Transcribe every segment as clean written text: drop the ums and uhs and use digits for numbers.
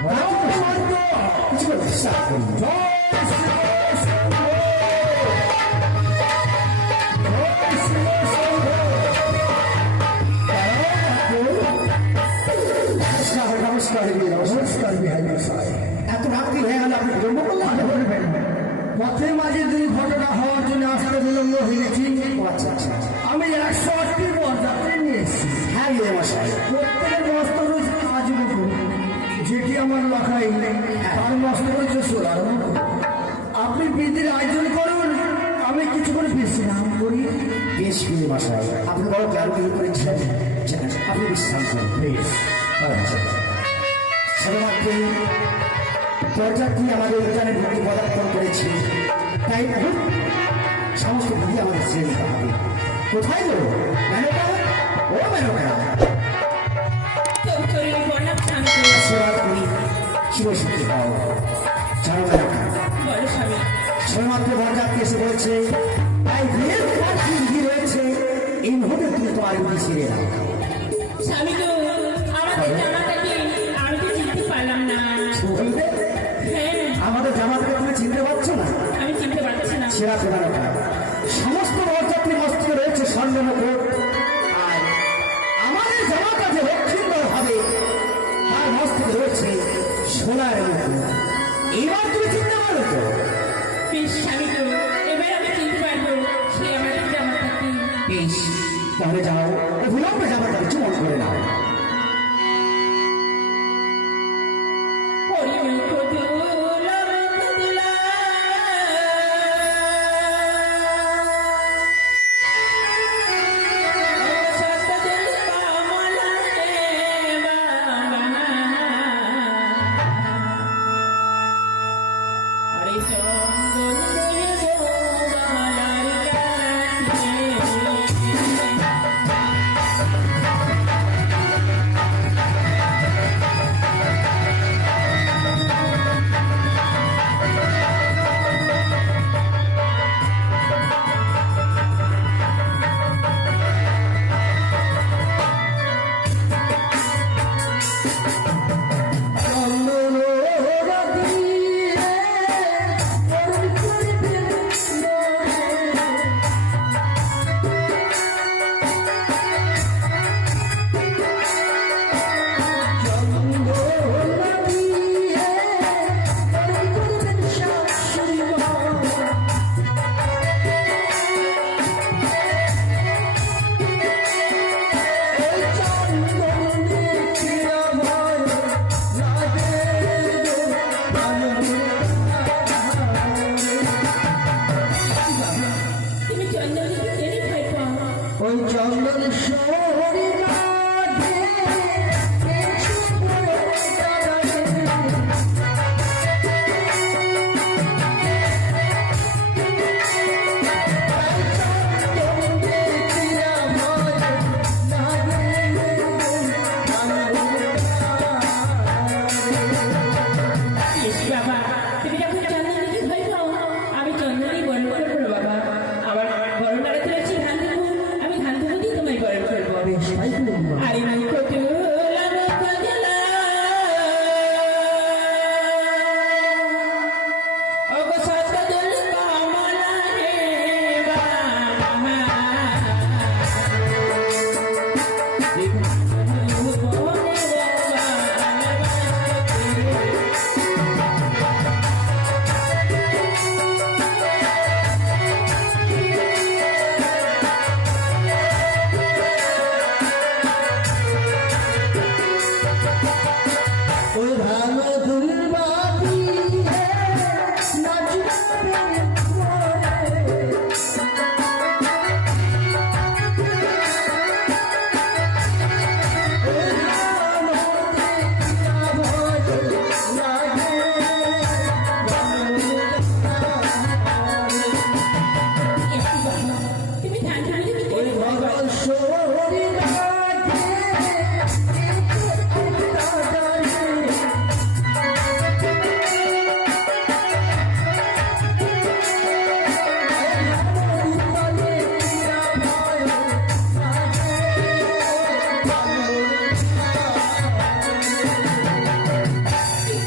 কিছু বিশ্বাস করি নমস্কার নমস্কার বিহাই মশাই। এত রাত্রি হয়ে গেল আপনি বিলম্ব করলেন? পথের মাঝে দুই ঘটনা হওয়ার জন্য আসলে বিলম্ব হয়েছি। আচ্ছা আচ্ছা, আমি 108টি বরযাত্রী নিয়ে এসেছি। হ্যাঁ বিহাই মশাই, প্রত্যেকের মস্ত রয়েছে আজীবন, যেটি আমার লাখাই তার মস্ত রয়েছে সোলার। আপনি বিধির আয়োজন করুন, আমি কিছু করে বিশ্রাম করি। বেশ বিহাই মশাই, আপনি বড় ক্লান্তি করেছেন, আপনি বিশ্রাম করুন প্লিজ। শুধুমাত্র বরযাত্রী আমাদের উদ্যানে ভক্তি পদার্পণ করেছে, তাই সমস্ত ভুগি আমাদের ছেড়ে দিতে হবে। কোথায় গো মেনকা? ও মেনকা, আশীর্বাদ করি চিরশক্তি পাও। জানো মেনকা, শুধুমাত্র বরযাত্রী এসে বলছে, তাই বিয়ের পর কি বিধি রয়েছে এই মুহূর্তে তুমি তোমার বিধি ছেড়ে দাও। স্বামী তো আমাদের জামাটাকে আমি তো চিনতে পারলাম না। হ্যাঁ, আমাদের জামাটাকে তুমি চিনতে পারছো না? আমি চিনতে পারছি না। সেরা প্রধানতা সমস্ত বরযাত্রী মস্তকে রয়েছে স্বর্ণমুকুট, আর আমাদের জামাটা যে রক্ষিন্দর হবে তার মস্তকে রয়েছে সোনার মুকুট। এবার তুমি চিনতে পারো তো? বেশ স্বামী তো, এবার আমি চিনতে পারবো সে আমাদের জামাটাকে। বেশ, তাহলে যাও অবিলম্বে জামাটাকে চুমন করে নাও।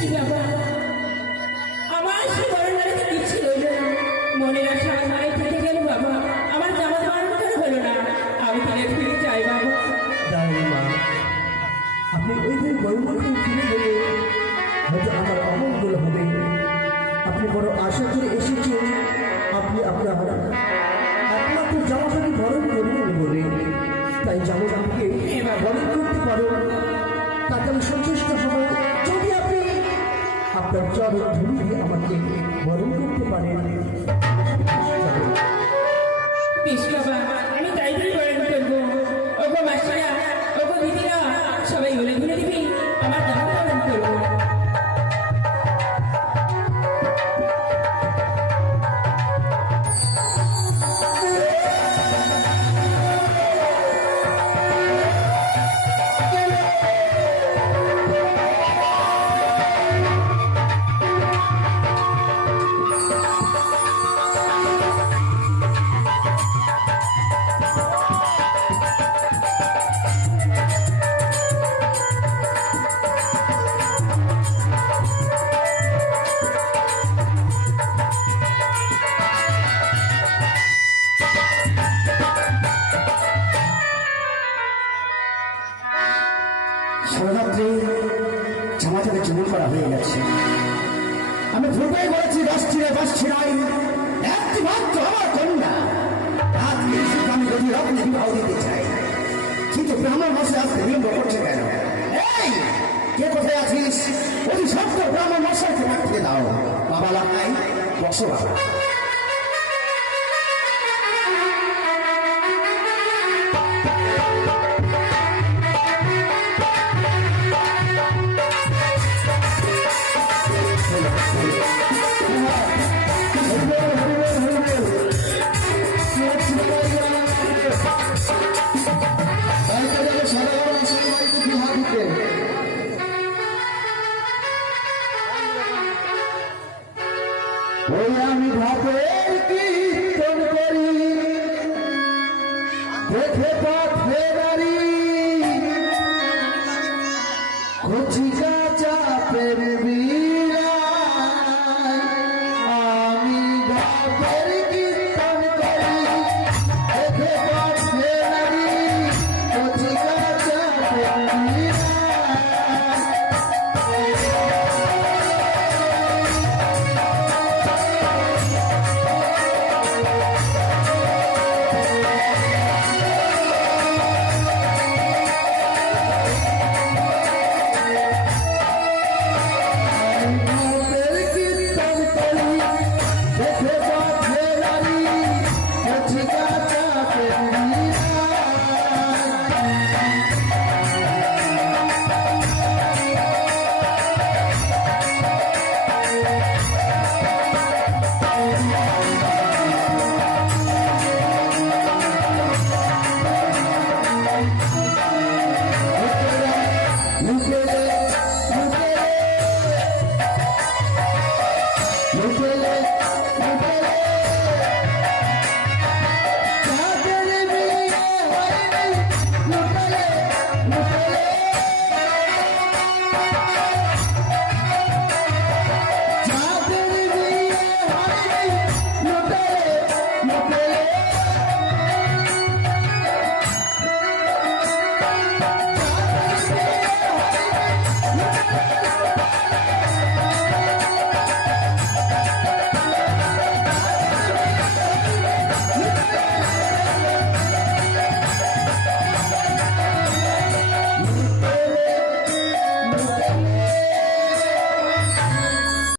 কি বাবা, আমার সেই বরণ বাড়িতে কিচ্ছু রইল না। মনের আশা আমার মায়ের থেকে গেল বাবা, আমার জামা বারণ করে হলো না। আমি ফিরে ফিরে যাই বাবা। দাঁড়ান মা, আপনি ওইভাবে বড়মুখে ফিরে গেলে হয়তো আমার অমঙ্গল হবে। আপনি বড় আশা করে এসেছেন, আপনি আপনার একমাত্র জামাটাকে বরণ করবেন বলে, তাই জামাটাকে বরণ করতে পারো, তাতে আমি সন্তুষ্ট হব। যদি আপনি আপনার চরণ ধরে আমাকে বরণ করতে পারেন। বেশ বাবা, আমি তাই দিয়ে বরণ করবো। ওগো মাসিরা, ওগো দিদিরা, সবাই বলে ঘুরে দিবি, আমার জামা বরণ করবো। সারারাত্রি জামাটাকে চুরি করা হয়ে গেছে। আমি ভুলটাই বলেছি, বাসছি নাই, একটি মাত্র আমার কন্যা। আজকে শুধু আমি যদি রত্নে বিবাহ দিতে চাই, কিন্তু ব্রাহ্মণ মশাই আসতে বিলম্ব করছে কেন? এই কে কোথায় আছিস? অতি সত্য ব্রাহ্মণ মশাইকে পাঠিয়ে দাও। বাবা লাগাই বসো বাবা। আমি ভাবের কীর্তন করি, দেখে পথে দাঁড়ি কচি